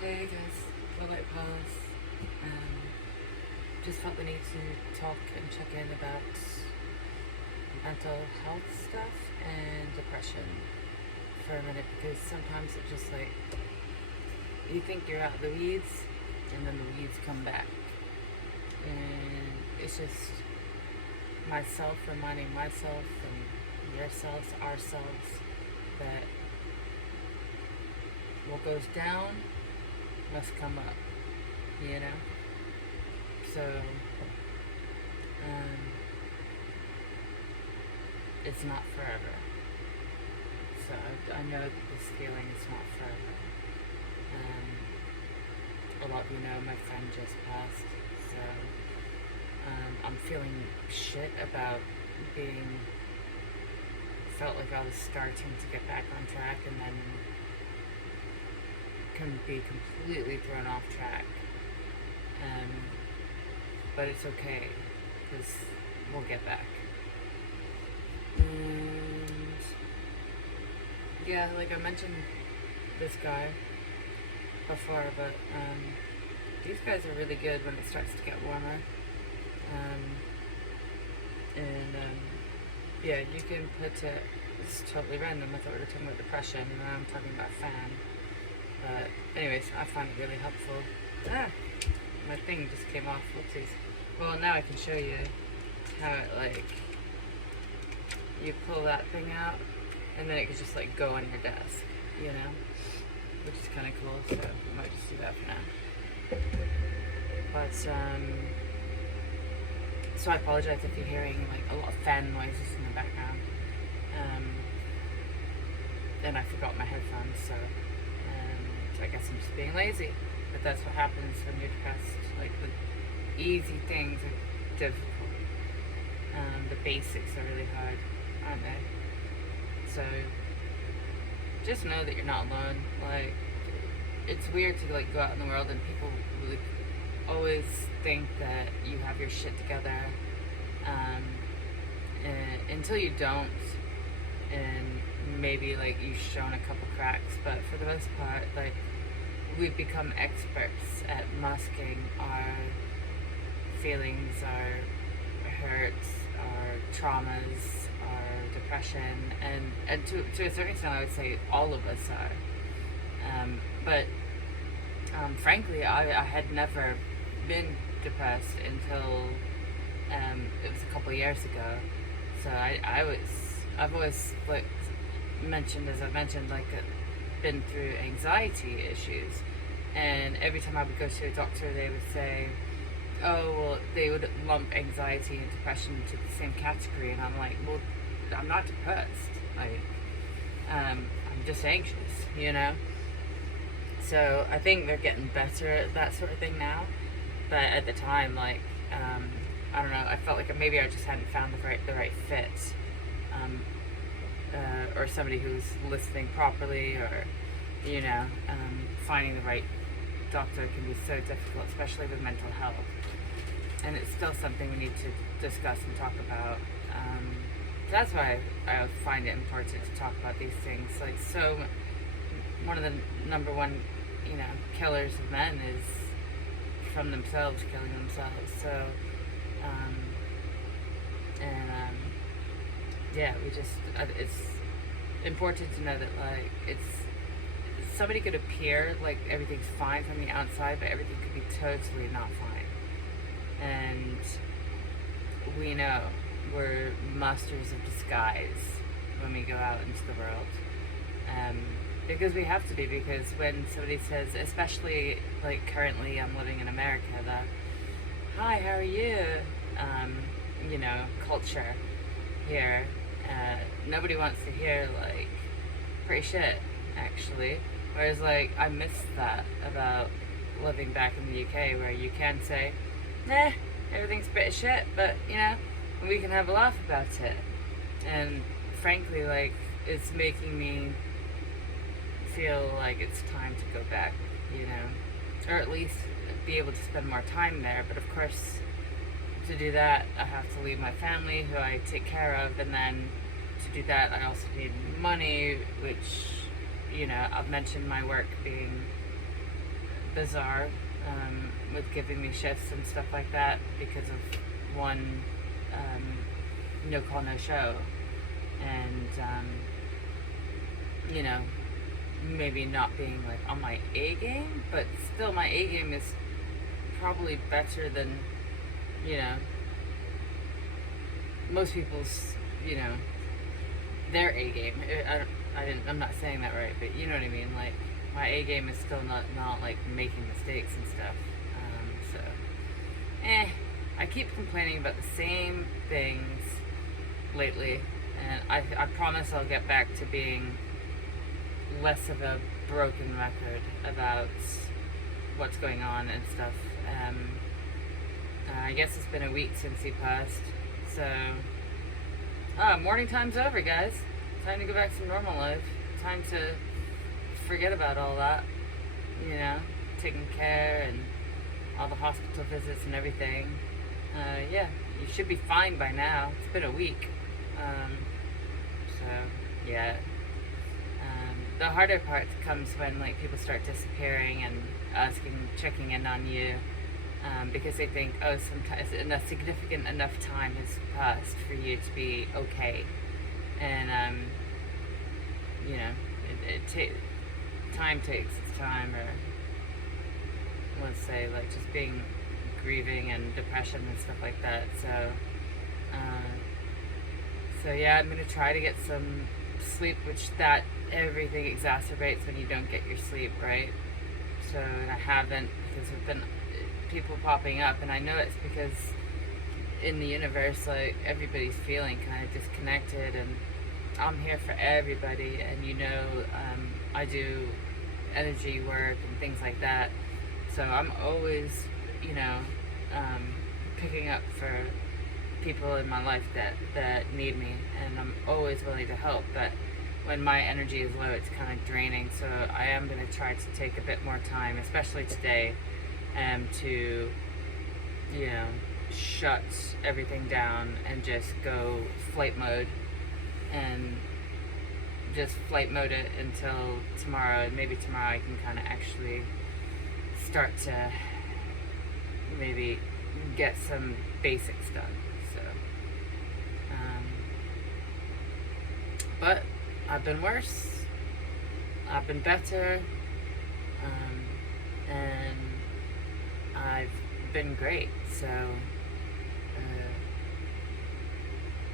Hey guys, Low Light Pause. Just felt the need to talk and check in about mental health stuff and depression for a minute because sometimes it just like you think you're out of the weeds and then the weeds come back. And it's just myself reminding myself and yourselves, ourselves, that what goes down must come up, you know? So, um, it's not forever. So I know that this feeling is not forever. A lot of you know my friend just passed, so I'm feeling shit about being, felt like I was starting to get back on track and then can be completely thrown off track. But it's okay, because we'll get back. And yeah, like I mentioned this guy before, but these guys are really good when it starts to get warmer. Yeah, you can put it, it's totally random. I thought we were talking about depression, and now I'm talking about fan. But anyways, I find it really helpful. My thing just came off. Whoopsies. Well, now I can show you how it, like, you pull that thing out, and then it can just like go on your desk, you know, which is kind of cool. So I might just do that for now. But so I apologize if you're hearing like a lot of fan noises in the background. And I forgot my headphones, so I guess I'm just being lazy. But that's what happens when you're depressed. Like the easy things are difficult. The basics are really hard, aren't they? So just know that you're not alone. Like, it's weird to like go out in the world and people really always think that you have your shit together, until you don't, and maybe like you've shown a couple cracks. But for the most part, like, we've become experts at masking our feelings, our hurts, our traumas, our depression, and to a certain extent, I would say all of us are. But frankly, I had never been depressed until it was a couple of years ago. So I've always, like, as I've mentioned, like, been through anxiety issues, and every time I would go to a doctor, they would say, oh, well, they would lump anxiety and depression into the same category, and I'm like, well, I'm not depressed, like, I'm just anxious, you know? So I think they're getting better at that sort of thing now, but at the time, like, I don't know, I felt like maybe I just hadn't found the right fit, or somebody who's listening properly, or, you know, finding the right doctor can be so difficult, especially with mental health. And it's still something we need to discuss and talk about. That's why I find it important to talk about these things. Like, so one of the number one, you know, killers of men is from themselves, killing themselves. So, yeah, it's important to know that, like, somebody could appear like everything's fine from the outside, but everything could be totally not fine. And we know we're masters of disguise when we go out into the world. Because we have to be, because when somebody says, especially like currently I'm living in America, the hi, how are you? You know, culture here, nobody wants to hear like pretty shit, actually. Whereas, like, I miss that about living back in the UK, where you can say, nah, everything's a bit of shit, but, you know, we can have a laugh about it. And frankly, like, it's making me feel like it's time to go back, you know, or at least be able to spend more time there. But of course, to do that, I have to leave my family, who I take care of, and then to do that, I also need money, which, you know, I've mentioned my work being bizarre with giving me shifts and stuff like that because of one no call, no show. And, you know, maybe not being like on my A game, but still my A game is probably better than, you know, most people's, you know, their A game. I'm not saying that right, but you know what I mean. Like my A game is still not like making mistakes and stuff. So, I keep complaining about the same things lately, and I promise I'll get back to being less of a broken record about what's going on and stuff. I guess it's been a week since he passed, so morning time's over, guys. Time to go back to normal life. Time to forget about all that, you know, taking care and all the hospital visits and everything. Yeah, you should be fine by now. It's been a week. So, yeah. The harder part comes when like people start disappearing and checking in on you, because they think, oh, sometimes a significant enough time has passed for you to be okay, and you know, time takes its time, or let's say like just being grieving and depression and stuff like that. So yeah, I'm gonna try to get some sleep, which that everything exacerbates when you don't get your sleep, right? So, and I haven't, because there've been people popping up, and I know it's because in the universe, like, everybody's feeling kind of disconnected, and I'm here for everybody, and you know, I do energy work and things like that, so I'm always, you know, picking up for people in my life that need me, and I'm always willing to help, but when my energy is low, it's kind of draining, so I am going to try to take a bit more time, especially today, to, you know, shut everything down and just go flight mode, and just flight mode it until tomorrow, and maybe tomorrow I can kind of actually start to maybe get some basics done. So, but I've been worse, I've been better, and I've been great. So,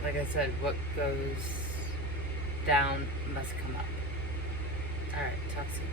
like I said, what goes down must come up. Alright, talk soon.